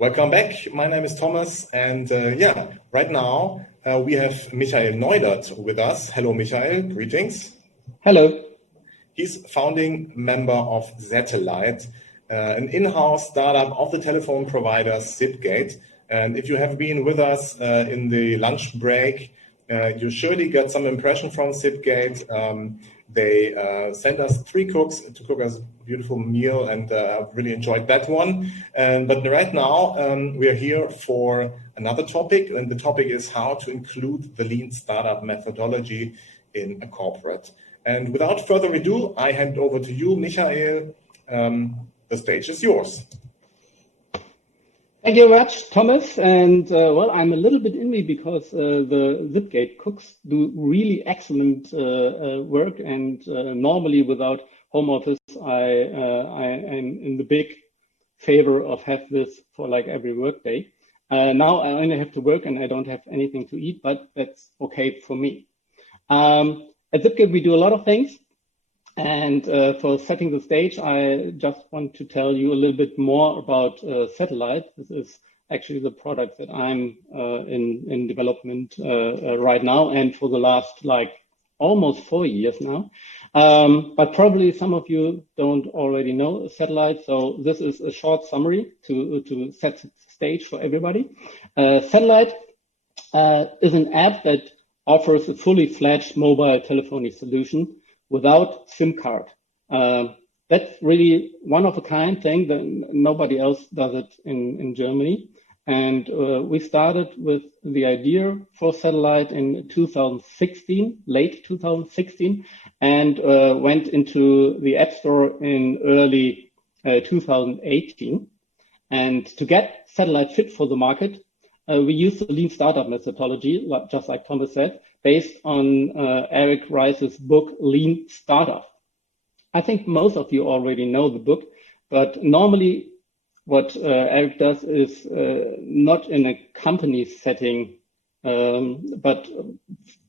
Welcome back. My name is Thomas, and right now we have Michael Neudert with us. Hello, Michael. Greetings. Hello. He's founding member of Digitale, an in-house startup of the telephone provider Sipgate. And if you have been with us in the lunch break, you surely got some impression from Sipgate. They sent us 3 cooks to cook us a beautiful meal, and I've really enjoyed that one. But right now, we are here for another topic, and the topic is how to include the lean startup methodology in a corporate. And without further ado, I hand over to you, Michael. The stage is yours. Thank you very much, Thomas. And well, I'm a little bit envy because the Sipgate cooks do really excellent work. And normally without home office, I'm in the big favor of have this for like every work day. Now I only have to work and I don't have anything to eat, but that's okay for me. At Sipgate, we do a lot of things. And for setting the stage, I just want to tell you a little bit more about Satellite. This is actually the product that I'm in development right now, and for the last like almost 4 years now. But probably some of you don't already know Satellite. So this is a short summary to set the stage for everybody. Satellite is an app that offers a fully fledged mobile telephony solution without SIM card. That's really one of a kind thing that nobody else does it in Germany. And we started with the idea for Satellite in 2016, late 2016, and went into the App Store in early 2018. And to get Satellite fit for the market, we used the lean startup methodology, just like Thomas said, based on Eric Rice's book, Lean Startup. I think most of you already know the book, but normally what Eric does is not in a company setting, but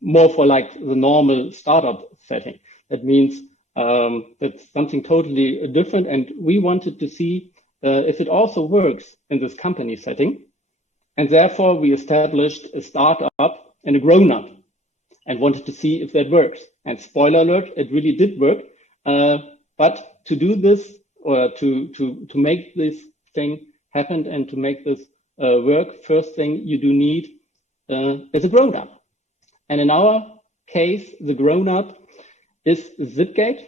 more for like the normal startup setting. That means that's something totally different, and we wanted to see if it also works in this company setting. And therefore, we established a startup and a grown-up and wanted to see if that works. And spoiler alert, it really did work. But to do this, or to make this thing happen and to make this work, first thing you do need is a grown-up. And in our case, the grown-up is Sipgate.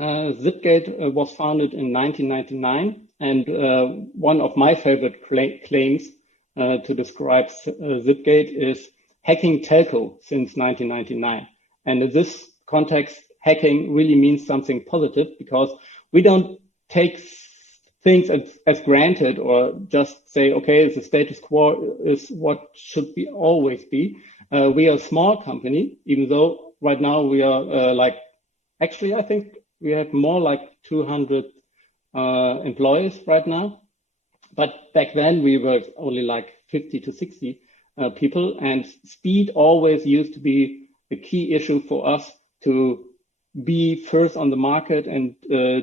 Sipgate was founded in 1999, and one of my favorite claims to describe Sipgate is Hacking Telco since 1999. And in this context, hacking really means something positive because we don't take things as granted or just say, okay, the status quo is what should be always be. We are a small company, even though right now we are actually, I think we have more like 200 employees right now. But back then we were only like 50 to 60 people, and speed always used to be the key issue for us to be first on the market and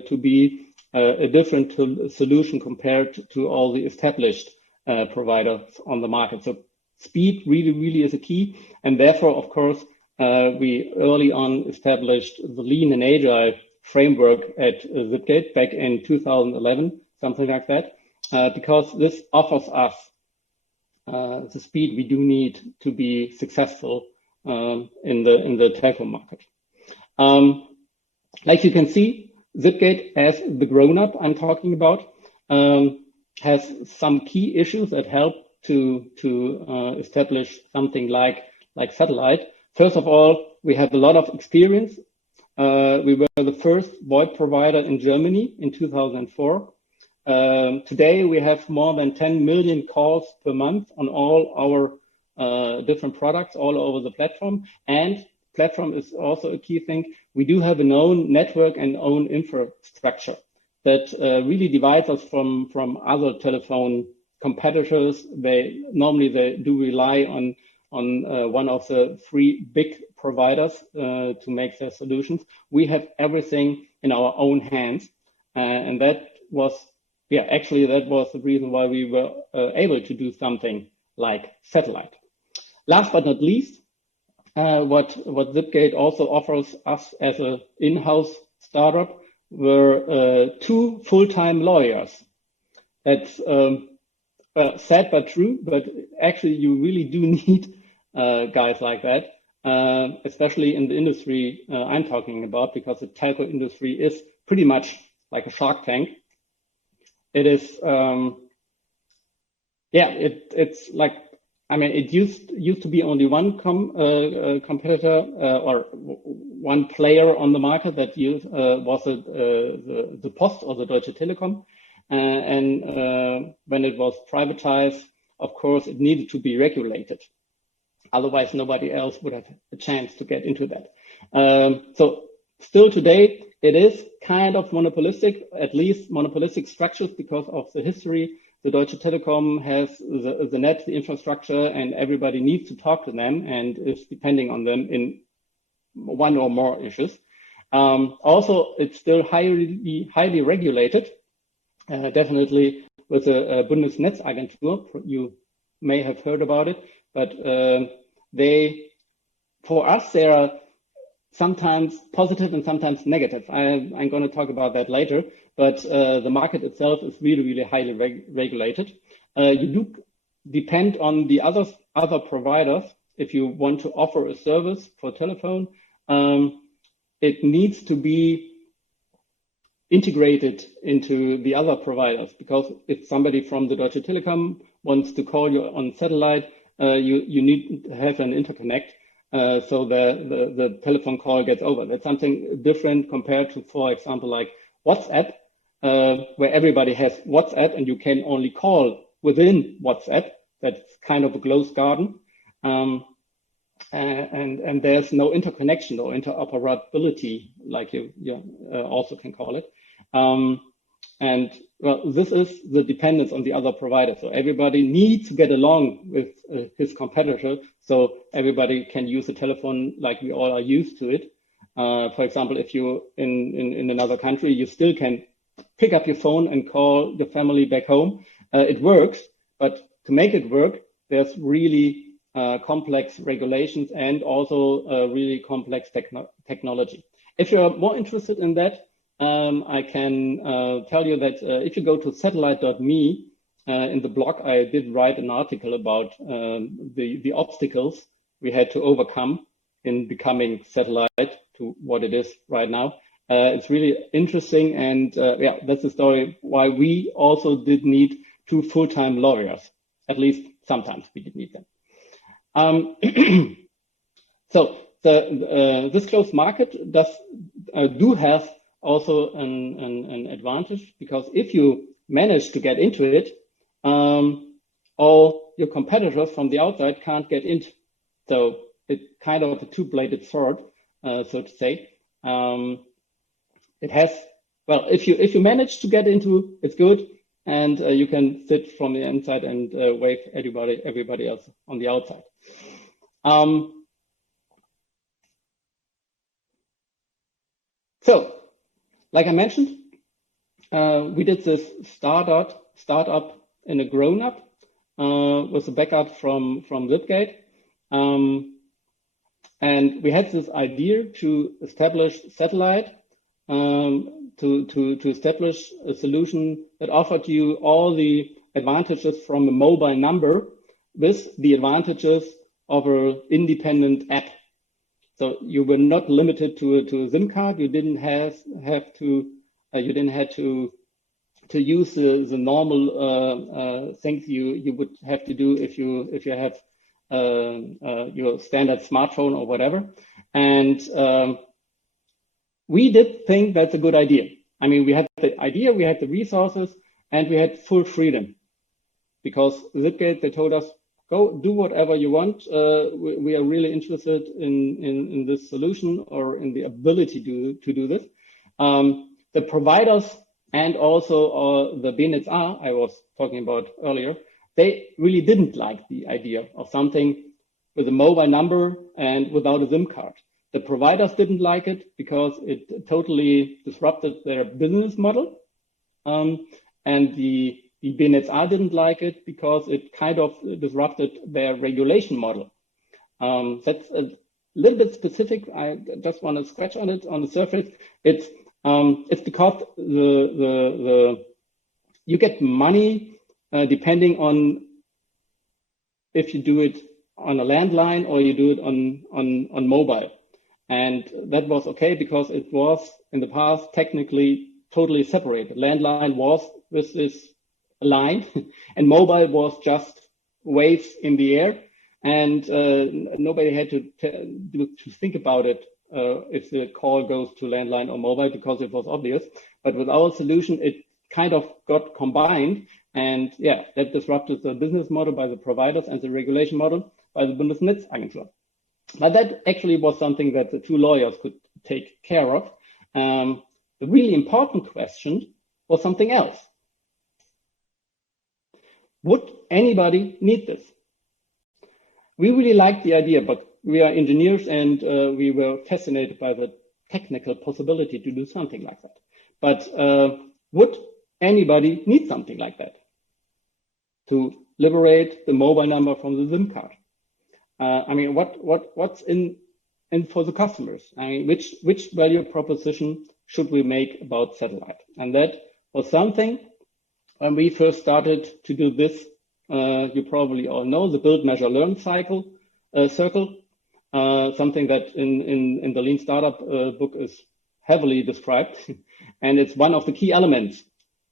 to be a different solution compared to all the established providers on the market. So speed really is a key, and therefore, of course, we early on established the lean and agile framework at Sipgate back in 2011, something like that. Because this offers us the speed we do need to be successful in the telco market. Like you can see, Sipgate, as the grown-up I'm talking about, has some key issues that help to establish something like Satellite. First of all, we have a lot of experience. We were the first VoIP provider in Germany in 2004. Today, we have more than 10 million calls per month on all our different products all over the platform. And platform is also a key thing. We do have an own network and own infrastructure that really divides us from other telephone competitors. They do rely on one of the 3 big providers to make their solutions. We have everything in our own hands, and that was yeah, actually that was the reason why we were able to do something like satellite. Last but not least, what Sipgate also offers us as an in-house startup were 2 full-time lawyers. That's sad but true, but actually you really do need guys like that, especially in the industry I'm talking about, because the telco industry is pretty much like a shark tank. It is, it's like, I mean, it used to be only one competitor or one player on the market that was the Post or the Deutsche Telekom. And when it was privatized, of course, it needed to be regulated. Otherwise, nobody else would have a chance to get into that. So still today, it is kind of monopolistic, at least monopolistic structures because of the history. The Deutsche Telekom has the net, the infrastructure, and everybody needs to talk to them and is depending on them in one or more issues. Also, it's still highly regulated, definitely with the Bundesnetzagentur. You may have heard about it, but for us, there are sometimes positive and sometimes negative. I'm going to talk about that later, but the market itself is really, really highly regulated. You do depend on the other providers. If you want to offer a service for telephone, it needs to be integrated into the other providers, because if somebody from the Deutsche Telekom wants to call you on satellite, you need to have an interconnect. So the telephone call gets over. That's something different compared to, for example, like WhatsApp, where everybody has WhatsApp and you can only call within WhatsApp. That's kind of a closed garden. And there's no interconnection or interoperability, like you also can call it. And well, this is the dependence on the other provider. So everybody needs to get along with his competitor, so everybody can use the telephone like we all are used to it. For example, if you're in another country, you still can pick up your phone and call your family back home. It works, but to make it work, there's really complex regulations and also really complex technology. If you're more interested in that, I can tell you that if you go to satellite.me, in the blog, I did write an article about the obstacles we had to overcome in becoming satellite to what it is right now. It's really interesting, and yeah, that's the story why we also did need 2 full-time lawyers. At least sometimes we did need them. So this closed market do have also an advantage, because if you manage to get into it, all your competitors from the outside can't get in. So it's kind of a two-bladed sword, so to say. It has, well, if you manage to get into, it's good, and you can sit from the inside and wave everybody else on the outside. So, like I mentioned, we did this startup in a grown-up with a backup from Sipgate. And we had this idea to establish satellite, to establish a solution that offered you all the advantages from a mobile number with the advantages of an independent app. So you were not limited to a SIM card. You didn't have to use the normal things you would have to do if you have your standard smartphone or whatever. And we did think that's a good idea. I mean, we had the idea, we had the resources, and we had full freedom, because Sipgate, they told us, go do whatever you want. We are really interested in this solution, or in the ability to do this. The providers and also the BNetzA I was talking about earlier, they really didn't like the idea of something with a mobile number and without a SIM card. The providers didn't like it because it totally disrupted their business model. and the BNetzA didn't like it because it kind of disrupted their regulation model. That's a little bit specific. I just want to scratch on it on the surface. It's because you get money depending on if you do it on a landline or you do it on mobile. And that was okay because it was in the past technically totally separated. Landline was with this line and mobile was just waves in the air, and nobody had to think about it if the call goes to landline or mobile because it was obvious. But with our solution, it kind of got combined, and yeah, that disrupted the business model by the providers and the regulation model by the Bundesnetzagentur. But that actually was something that the two lawyers could take care of. The really important question was something else. Would anybody need this? We really liked the idea, but we are engineers and we were fascinated by the technical possibility to do something like that. But would anybody need something like that to liberate the mobile number from the SIM card? I mean, what's in for the customers? I mean, which value proposition should we make about satellite? And that was something when we first started to do this. You probably all know the build, measure, learn circle, something that in the Lean Startup book is heavily described. And it's one of the key elements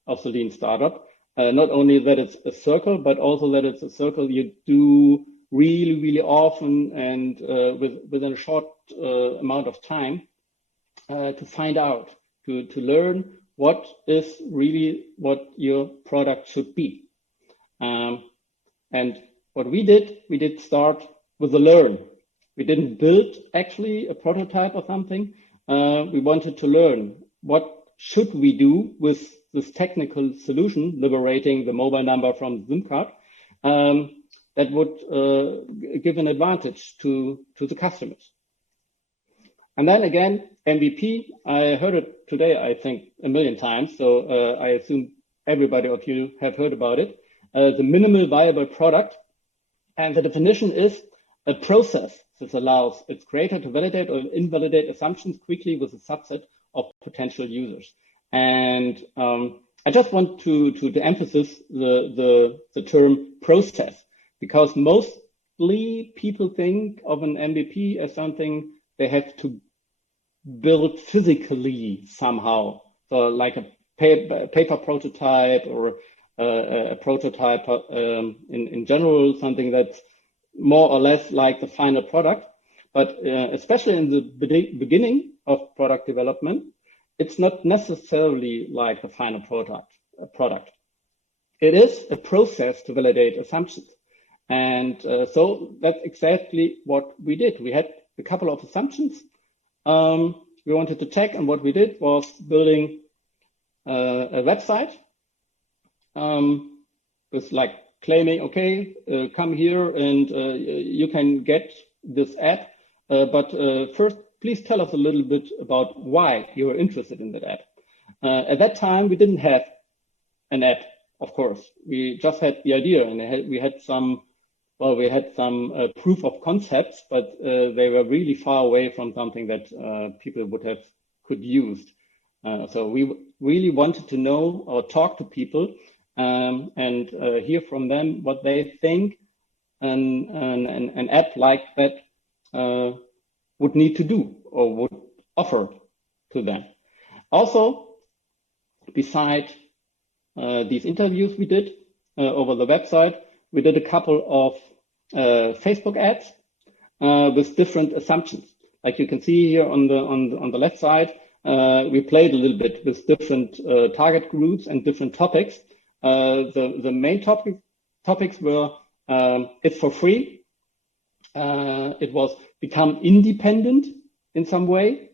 of the Lean Startup. Not only that it's a circle, but also that it's a circle you do really, really often and within a short amount of time to find out, to learn what is really what your product should be. And what we did start with the learn. We didn't build actually a prototype or something. We wanted to learn what should we do with this technical solution, liberating the mobile number from the SIM card, that would give an advantage to the customers. And then again, MVP, I heard it today, I think, 1 million times. So I assume everybody of you have heard about it. The minimal viable product. And the definition is a process that allows its creator to validate or invalidate assumptions quickly with a subset of potential users. And I just want to emphasize the term process, because mostly people think of an MVP as something they have to build physically somehow. So like a paper prototype or a prototype in general, something that's more or less like the final product. But especially in the beginning of product development, it's not necessarily like the final product. It is a process to validate assumptions. And so that's exactly what we did. We had a couple of assumptions we wanted to check, and what we did was building a website with like claiming, okay, come here and you can get this ad, but first, please tell us a little bit about why you were interested in that ad. At that time, we didn't have an ad, of course. We just had the idea, and we had some proof of concepts, but they were really far away from something that people could use. So we really wanted to know or talk to people and hear from them what they think an app like that would need to do or would offer to them. Also, beside these interviews we did over the website, we did a couple of Facebook ads with different assumptions. Like you can see here on the left side, we played a little bit with different target groups and different topics. The main topics were it's for free. It was become independent in some way,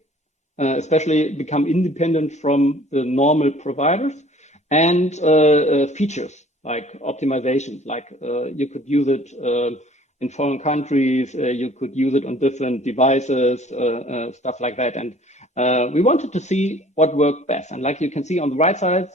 especially become independent from the normal providers, and features like optimization, like you could use it in foreign countries, you could use it on different devices, stuff like that. And we wanted to see what worked best. And like you can see on the right side,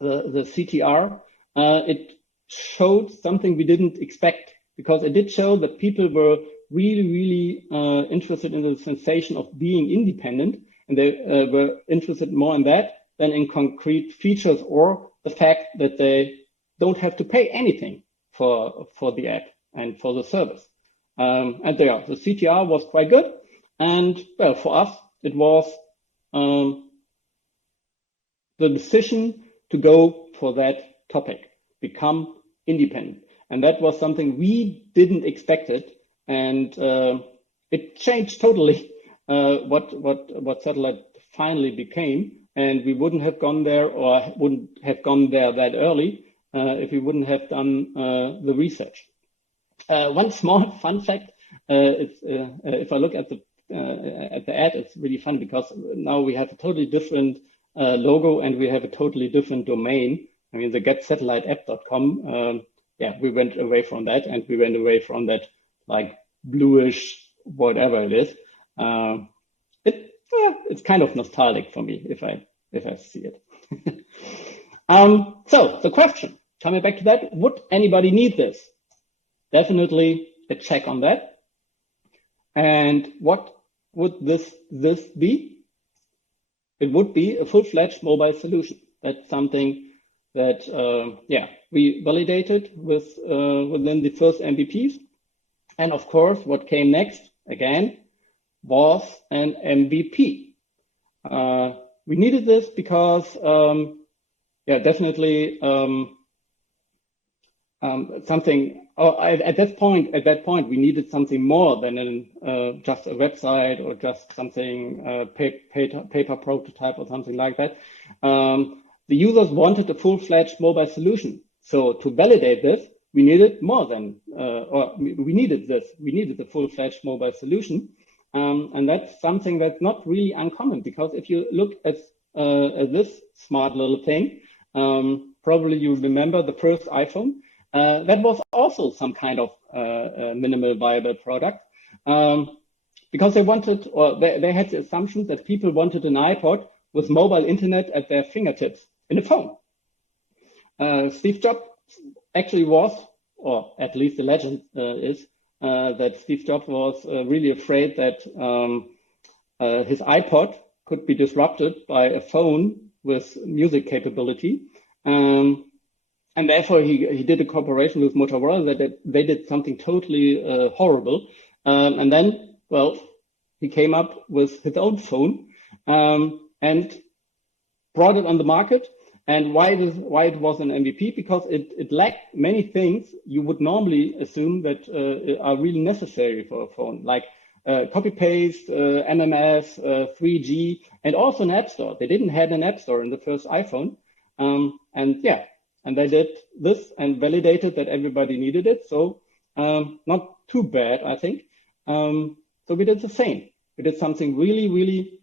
the CTR, it showed something we didn't expect, because it did show that people were really interested in the sensation of being independent, and they were interested more in that than in concrete features or the fact that they don't have to pay anything for the app and for the service. And there, the CTR was quite good, and well, for us it was the decision to go for that topic, become independent. And that was something we didn't expect it. And it changed totally what satellite finally became. And we wouldn't have gone there, or wouldn't have gone there that early if we wouldn't have done the research. One small fun fact, if I look at the ad, it's really fun because now we have a totally different logo and we have a totally different domain. I mean, the getsatelliteapp.com, yeah, we went away from that, and we went away from that like bluish, whatever it is. It's kind of nostalgic for me if I see it. So the question, coming back to that, would anybody need this? Definitely a check on that. And what would this be? It would be a full-fledged mobile solution. That's something that we validated with within the first MVPs. And of course, what came next again was an MVP. We needed this because definitely something. At that point, we needed something more than just a website or just something paper prototype or something like that. The users wanted a full-fledged mobile solution. So to validate this, we needed more than, we needed this. We needed a full-fledged mobile solution, and that's something that's not really uncommon, because if you look at this smart little thing, probably you remember the first iPhone. That was also some kind of minimal viable product, because they wanted, or they had the assumption that people wanted an iPod with mobile internet at their fingertips in a phone. Steve Jobs actually was, or at least the legend is, that Steve Jobs was really afraid that his iPod could be disrupted by a phone with music capability. And therefore, he did a cooperation with Motorola that they did something totally horrible. And then, well, he came up with his own phone and brought it on the market. And why it was an MVP? Because it lacked many things you would normally assume that are really necessary for a phone, like copy-paste, MMS, 3G, and also an app store. They didn't have an app store in the first iPhone. And they did this and validated that everybody needed it. So not too bad, I think. So we did the same. We did something really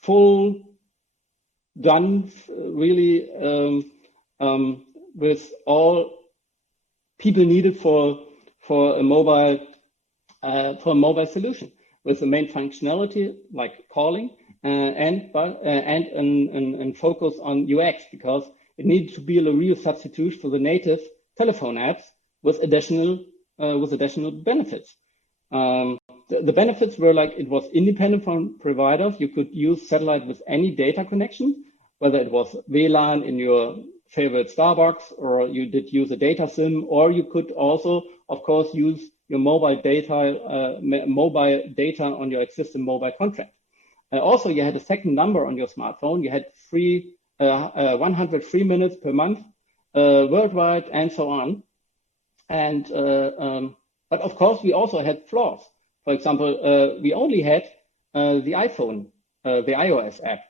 full done, really with all people needed for a mobile solution, with the main functionality like calling and focus on UX, because it needed to be a real substitute for the native telephone apps with additional benefits. The benefits were like, it was independent from providers. You could use satellite with any data connection, whether it was WLAN in your favorite Starbucks, or you did use a data SIM, or you could also, of course, use your mobile data on your existing mobile contract. Also, you had a second number on your smartphone. You had 100 free minutes per month worldwide, and so on. And but of course, we also had flaws. For example, we only had the iPhone, the iOS app.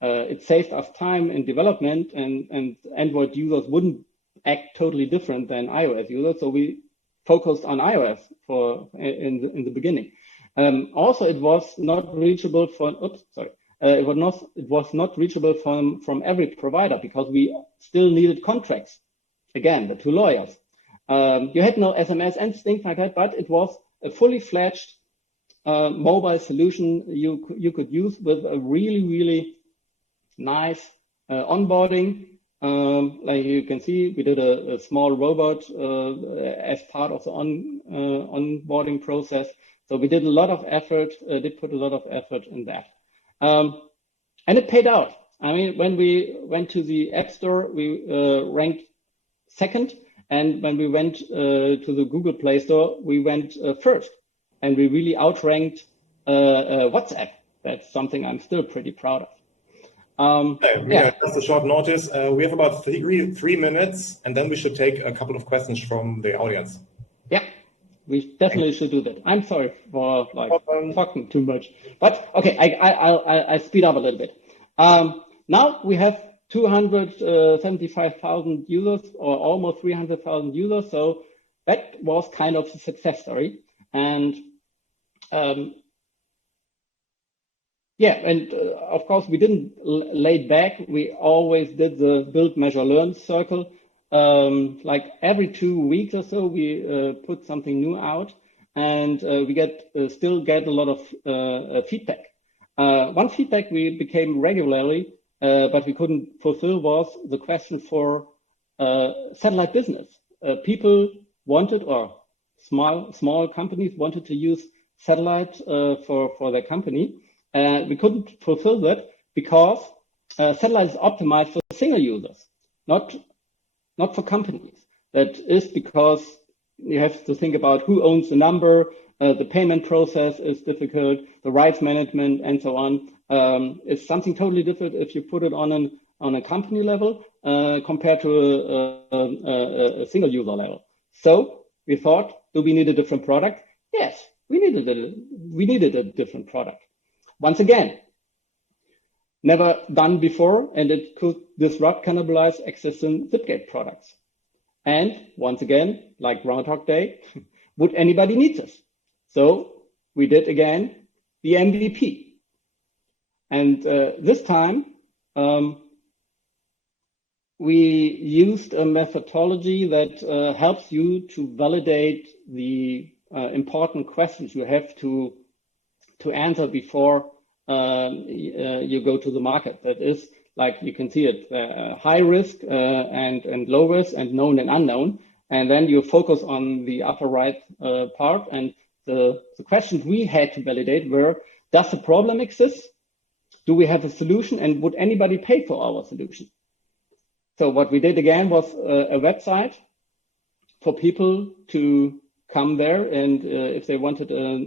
It saved us time in development, and Android users wouldn't act totally different than iOS users. So we focused on iOS in the beginning. Also, it was not reachable it was not reachable from every provider, because we still needed contracts. Again, the two lawyers. You had no SMS and things like that, but it was a fully fledged mobile solution you could use with a really nice onboarding. Like you can see, we did a small robot as part of the onboarding process. So we did a lot of effort, did put a lot of effort in that. And it paid out. I mean, when we went to the App Store, we ranked second. And when we went to the Google Play Store, we went first. And we really outranked WhatsApp. That's something I'm still pretty proud of. Just a short notice. We have about three minutes, and then we should take a couple of questions from the audience. Yeah, we definitely should do that. I'm sorry for talking too much, but okay, I'll speed up a little bit. Now we have 275,000 users, or almost 300,000 users. So that was kind of a success story, and of course, we didn't lay back. We always did the build, measure, learn circle. Like every 2 weeks or so, we put something new out, and we still get a lot of feedback. One feedback we became regularly, but we couldn't fulfill, was the question for satellite business. People wanted, or small companies wanted to use satellite for their company. We couldn't fulfill that because satellite is optimized for single users, not for companies. That is because you have to think about who owns the number, the payment process is difficult, the rights management, and so on. It's something totally different if you put it on a company level compared to a single user level. So we thought, do we need a different product? Yes, we needed a different product. Once again, never done before, and it could disrupt, cannibalize existing Sipgate products. And once again, like Groundhog Day, would anybody need this? So we did again the MVP. And this time, we used a methodology that helps you to validate the important questions you have to answer before you go to the market. That is, like you can see it, high risk and low risk, and known and unknown. And then you focus on the upper right part. And the questions we had to validate were, does the problem exist? Do we have a solution? And would anybody pay for our solution? So what we did again was a website for people to come there, and if they wanted a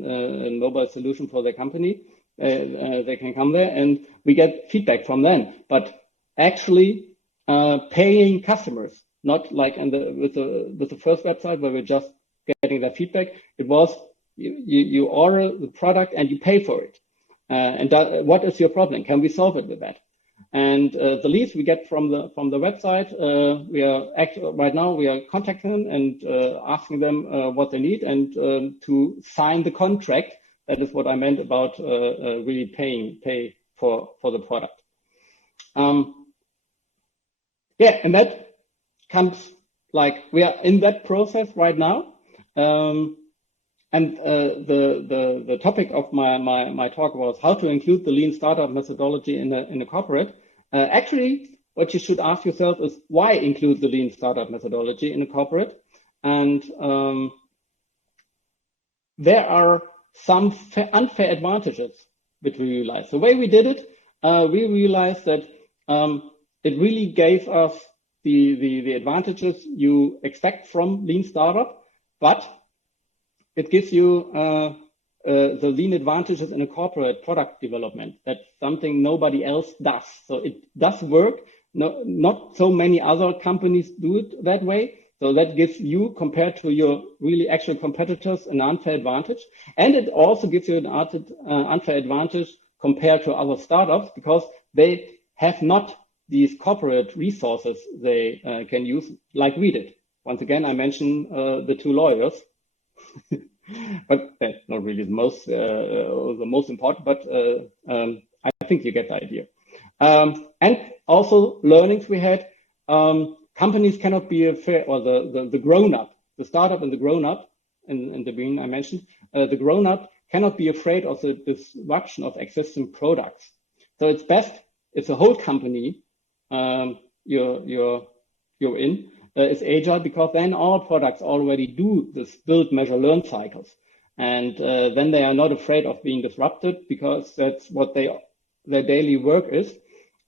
mobile solution for their company, they can come there, and we get feedback from them. But actually, paying customers, not like with the first website where we're just getting that feedback. It was you order the product and you pay for it. What is your problem? Can we solve it with that? And the leads we get from the website, right now we are contacting them and asking them what they need, and to sign the contract. That is what I meant about really pay for the product. And that comes, like, we are in that process right now. And the topic of my talk was how to include the lean startup methodology in a corporate. Actually, what you should ask yourself is, why include the lean startup methodology in a corporate? And there are some unfair advantages which we realized. The way we did it, we realized that it really gave us the advantages you expect from lean startup, but it gives you the lean advantages in a corporate product development. That's something nobody else does. So it does work. No, not so many other companies do it that way. So that gives you, compared to your really actual competitors, an unfair advantage. And it also gives you an unfair advantage compared to other startups, because they have not these corporate resources they can use like we did. Once again, I mentioned the two lawyers. But that's not really the most important, but I think you get the idea. And also learnings we had, companies cannot be afraid, or the grown-up, the startup and the grown-up, in the beginning I mentioned, the grown-up cannot be afraid of the disruption of existing products. So it's best if the whole company you're in is agile, because then all products already do this build, measure, learn cycles. And then they are not afraid of being disrupted, because that's what their daily work is.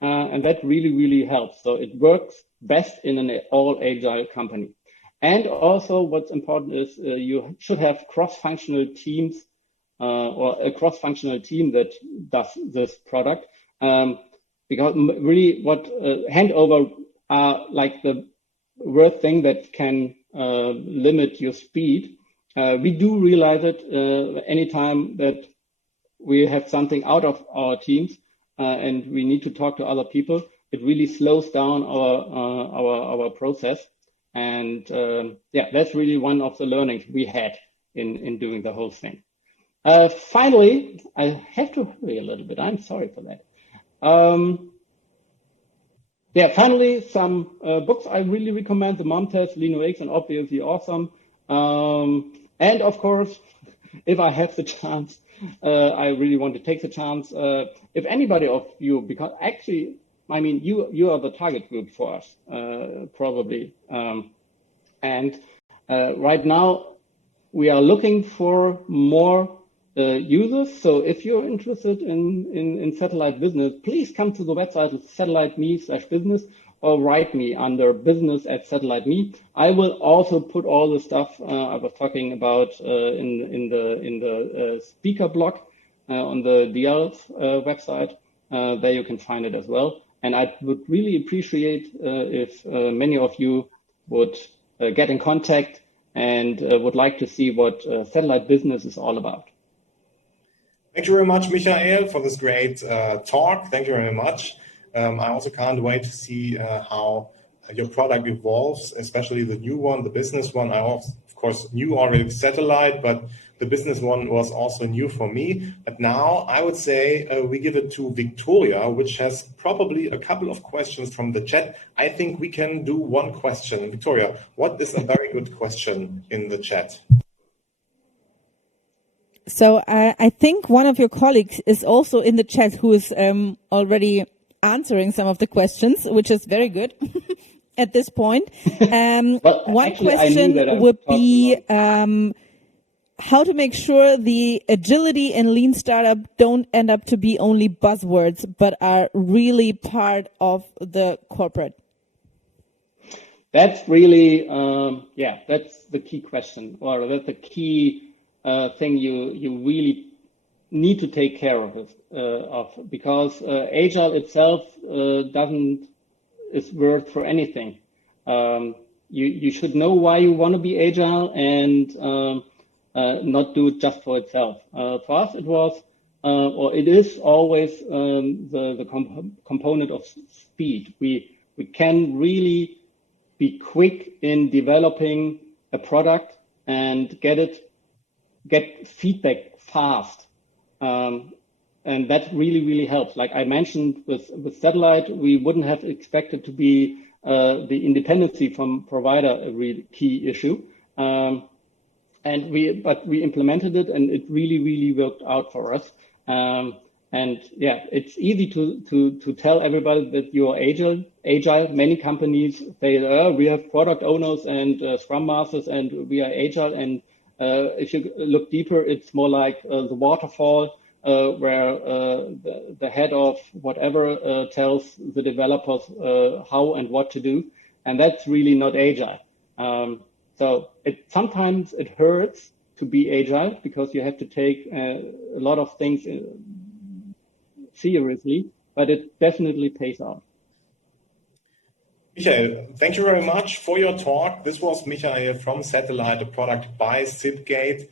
And that really, really helps. So it works best in an all agile company. And also what's important is you should have cross-functional teams or a cross-functional team that does this product. Because really what handover are like the worst thing that can limit your speed. We do realize it anytime that we have something out of our teams and we need to talk to other people. It really slows down our process. And that's really one of the learnings we had in doing the whole thing. Finally, I have to hurry a little bit. I'm sorry for that. Finally, some books I really recommend. The Mom Test, Linux, and obviously awesome. And of course, if I have the chance, I really want to take the chance. If anybody of you, because actually, I mean, you are the target group for us, probably. And right now, we are looking for more users. So if you're interested in satellite business, please come to the website satellite.me/business or write me under business@satellite.me. I will also put all the stuff I was talking about in the speaker blog on the DL website. There you can find it as well. And I would really appreciate if many of you would get in contact and would like to see what satellite business is all about. Thank you very much, Michael, for this great talk. Thank you very much. I also can't wait to see how your product evolves, especially the new one, the business one. I, of course, knew already satellite, but the business one was also new for me. But now I would say we give it to Victoria, which has probably a couple of questions from the chat. I think we can do one question. Victoria, what is a very good question in the chat? So I think one of your colleagues is also in the chat who is already answering some of the questions, which is very good at this point. One question would be how to make sure the agility and lean startup don't end up to be only buzzwords, but are really part of the corporate. That's really, that's the key question, or that's the key thing you really need to take care of because agile itself is worth for anything. You should know why you want to be agile and not do it just for itself. For us, it was or it is always the component of speed. We can really be quick in developing a product and get feedback fast. And that really, really helps. Like I mentioned with satellite, we wouldn't have expected to be the independency from provider a really key issue. But we implemented it and it really, really worked out for us. It's easy to tell everybody that you're agile. Many companies say, we have product owners and Scrum Masters and we are agile. And if you look deeper, it's more like the waterfall where the head of whatever tells the developers how and what to do. And that's really not agile. So sometimes it hurts to be agile because you have to take a lot of things seriously, but it definitely pays off. Michael, thank you very much for your talk. This was Michael from Satellite, a product by Sipgate.